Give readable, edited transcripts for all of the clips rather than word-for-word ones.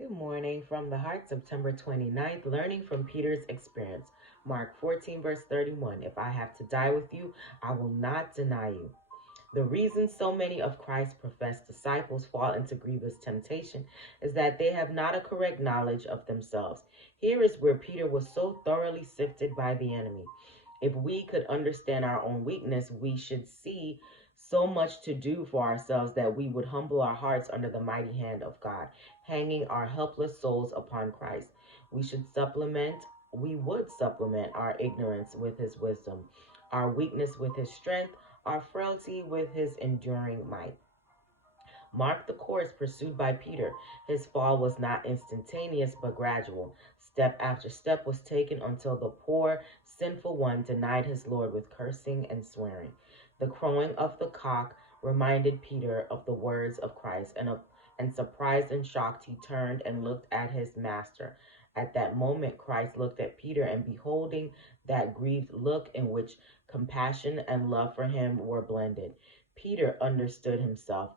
Good morning from the heart, September 29th, learning from Peter's experience. Mark 14, verse 31. If I have to die with you, I will not deny you. The reason so many of Christ's professed disciples fall into grievous temptation is that they have not a correct knowledge of themselves. Here is where Peter was so thoroughly sifted by the enemy. If we could understand our own weakness, we should see so much to do for ourselves that we would humble our hearts under the mighty hand of God, hanging our helpless souls upon Christ. We would supplement our ignorance with his wisdom, our weakness with his strength, our frailty with his enduring might. Mark the course pursued by Peter. His fall was not instantaneous but gradual. Step after step was taken until the poor, sinful one denied his Lord with cursing and swearing. The crowing of the cock reminded Peter of the words of Christ, and surprised and shocked, he turned and looked at his master. At that moment, Christ looked at Peter, and beholding that grieved look in which compassion and love for him were blended, Peter understood himself.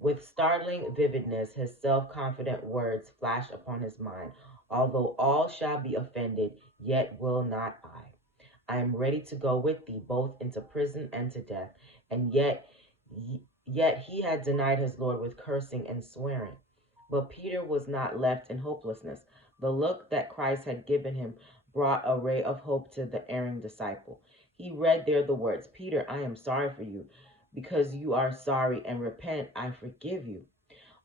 With startling vividness, his self-confident words flashed upon his mind. Although all shall be offended, yet will not I. I am ready to go with thee both into prison and to death. And yet he had denied his Lord with cursing and swearing. But Peter was not left in hopelessness. The look that Christ had given him brought a ray of hope to the erring disciple. He read there the words, Peter, I am sorry for you. Because you are sorry and repent, I forgive you.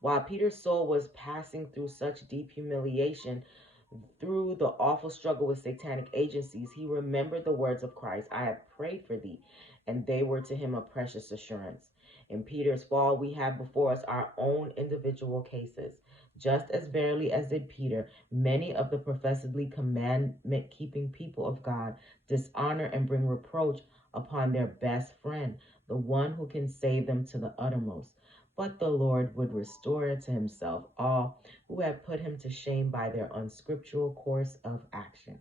While Peter's soul was passing through such deep humiliation, through the awful struggle with satanic agencies, he remembered the words of Christ, I have prayed for thee, and they were to him a precious assurance. In Peter's fall, we have before us our own individual cases. Just as verily as did Peter, many of the professedly commandment-keeping people of God dishonor and bring reproach upon their best friend, the one who can save them to the uttermost. But the Lord would restore to himself all who have put him to shame by their unscriptural course of action.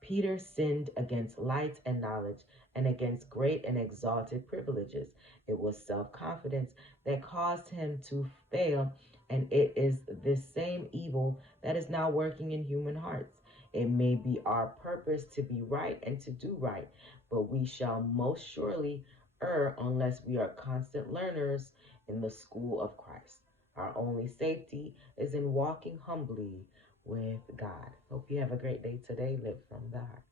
Peter sinned against light and knowledge and against great and exalted privileges. It was self-confidence that caused him to fail, and it is this same evil that is now working in human hearts. It may be our purpose to be right and to do right, but we shall most surely err unless we are constant learners in the school of Christ. Our only safety is in walking humbly with God. Hope you have a great day today. Live from the heart.